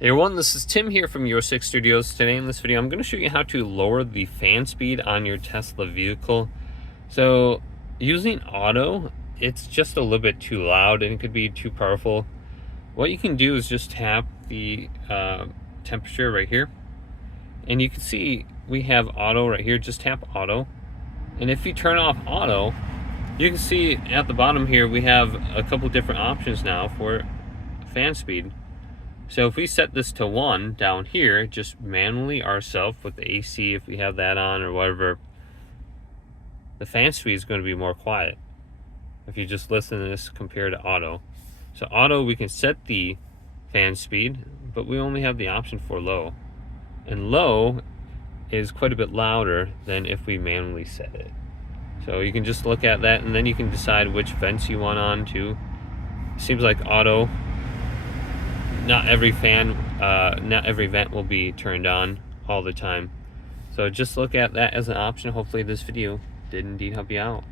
Hey everyone, this is Tim here from Euro 6 Studios. Today in this video, I'm going to show you how to lower the fan speed on your Tesla vehicle. So using auto, it's just a little bit too loud and it could be too powerful. What you can do is just tap the temperature right here. And you can see we have auto right here. Just tap auto. And if you turn off auto, you can see at the bottom here, we have a couple different options now for fan speed. So if we set this to 1 down here, just manually ourselves with the AC, if we have that on or whatever, the fan speed is going to be more quiet if you just listen to this compared to auto. So auto, we can set the fan speed, but we only have the option for low. And low is quite a bit louder than if we manually set it. So you can just look at that and then you can decide which vents you want on to. Seems like auto, not every vent will be turned on all the time. So just look at that as an option. Hopefully this video did indeed help you out.